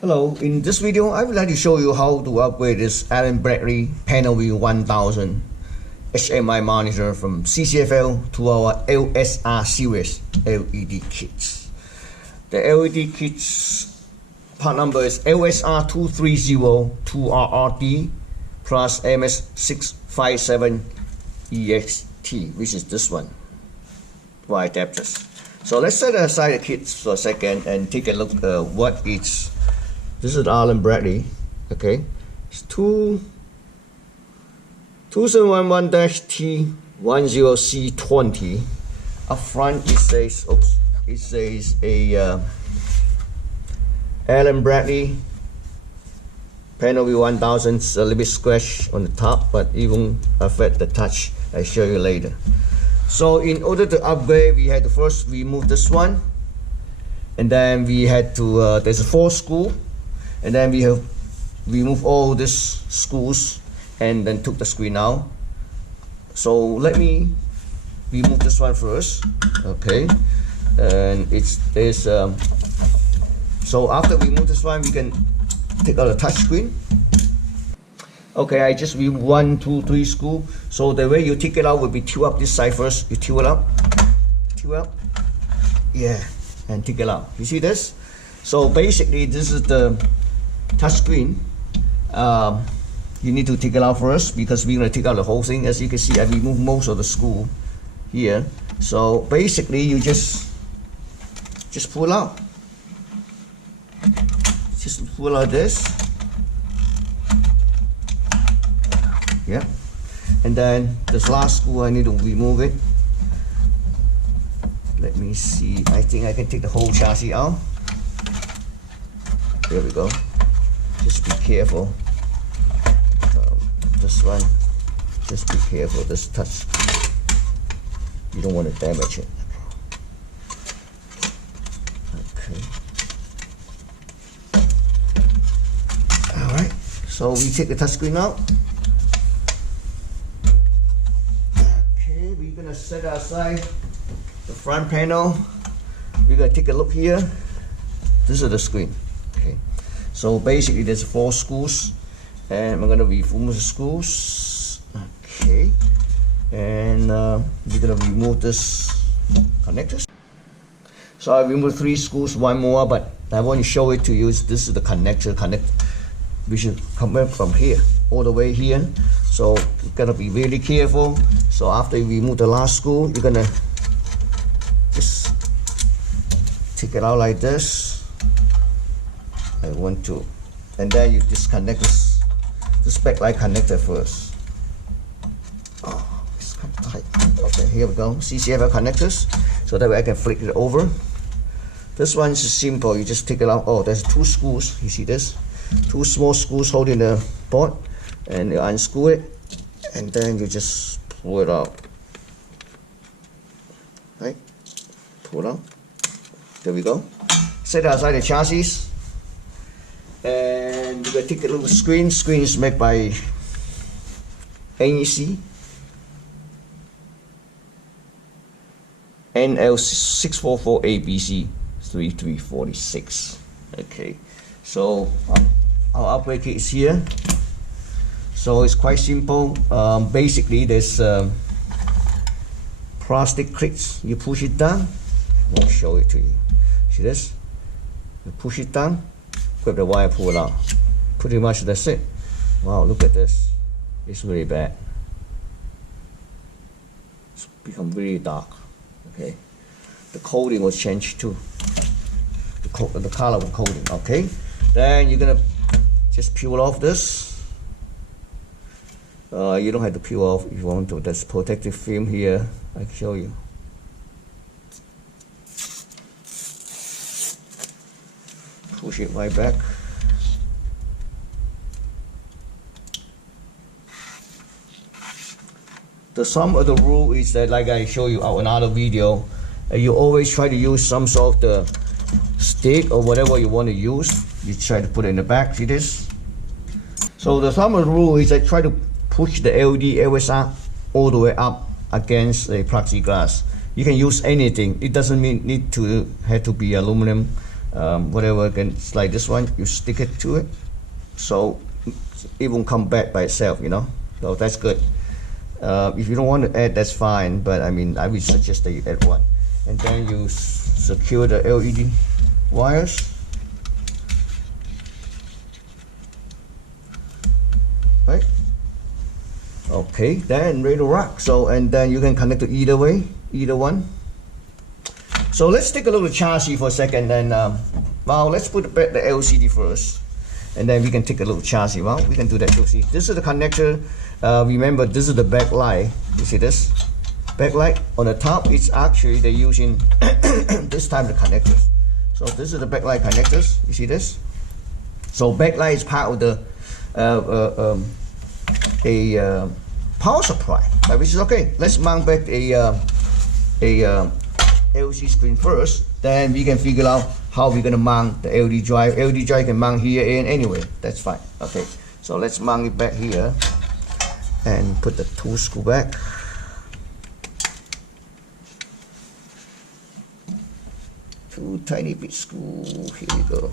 Hello, in this video I would like to show you how to upgrade this Allen Bradley Panel View 1000 HMI monitor from CCFL to our LSR series LED kits. The LED kits part number is LSR2302RRD plus MS657EXT, which is this one, Y adapters. So let's set aside the kits for a second and take a look at what it's. This is Allen Bradley, okay. It's 2711-T10C20. Up front it says a Allen Bradley Panel View 1000. It's a little bit scratched on the top, but it won't affect the touch. I'll show you later. So in order to upgrade, we had to first remove this one, and then we had to there's a 4 screw, and then we have removed all these screws and then took the screen out. So let me remove this one first, okay. And there's so after we remove this one, we can take out the touch screen. Okay, I just remove 1, 2, 3 screw. So the way you take it out will be tilt up this side first. You tilt it up, yeah, and take it out. You see this? So basically, this is the touch screen. You need to take it out first because we're gonna take out the whole thing. As you can see, I removed most of the screw here. So basically, you just pull out. Just pull out this. Yeah, and then this last screw, I need to remove it. Let me see. I think I can take the whole chassis out. There we go. Just be careful. This one, just be careful. This touch, you don't want to damage it. Okay. All right. So we take the touch screen out. Okay, we're gonna set aside the front panel. We're gonna take a look here. This is the screen. Okay. So basically, there's 4 screws, and I'm gonna remove the screws. Okay, and we're gonna remove this connectors. So I removed 3 screws, 1 more, but I want to show it to you. This is the connector. We should come back from here all the way here. So you gotta be really careful. So after you remove the last screw, you're gonna just take it out like this. I want to, and then you disconnect this backlight connector first. Oh, it's kind of tight. Okay, here we go. CCFL connectors, so that way I can flick it over. This one is simple. You just take it out. Oh, there's 2 screws. You see this? 2 small screws holding the board, and you unscrew it, and then you just pull it out. Right? Pull it out. There we go. Set aside the chassis. And we're going to take a little screen. Screen is made by NEC NL644ABC3346. Okay, so our upgrade kit is here. So it's quite simple. Basically, there's plastic clips. You push it down. I'll show it to you. See this? You push it down. Grab the wire, pull it out. Pretty much that's it. Wow, look at this. It's really bad. It's become really dark. Okay. The coating was changed too. The color of the coating. Okay. Then you're gonna just peel off this. You don't have to peel off if you want to. There's protective film here. I can show you. Push it right back. The sum of the rule is that, like I show you out another video, you always try to use some sort of the stick or whatever you want to use. You try to put it in the back. See this? So the sum of the rule is that try to push the LED LSR all the way up against a plexiglass. You can use anything. It doesn't need to have to be aluminum. whatever, again, it's like this one, you stick it to it, so it won't come back by itself, you know. So that's good. If you don't want to add, that's fine, but I mean, I would suggest that you add one. And then you secure the LED wires. Right? Okay, then ready to rock. So, and then you can connect it either way, either one. So let's take a look at the chassis for a second. Then, well, let's put back the LCD first, and then we can take a look at chassis. Well, we can do that too. See, this is the connector. Remember, this is the backlight. You see this backlight on the top? It's actually they're using this type of connectors. So this is the backlight connectors. You see this? So backlight is part of the power supply, which is okay. Let's mount back a LCD screen first, then we can figure out how we're gonna mount the LED drive. LED drive can mount here and anyway, that's fine. Okay, so let's mount it back here and put the tool screw back. Two tiny bit screw, here we go.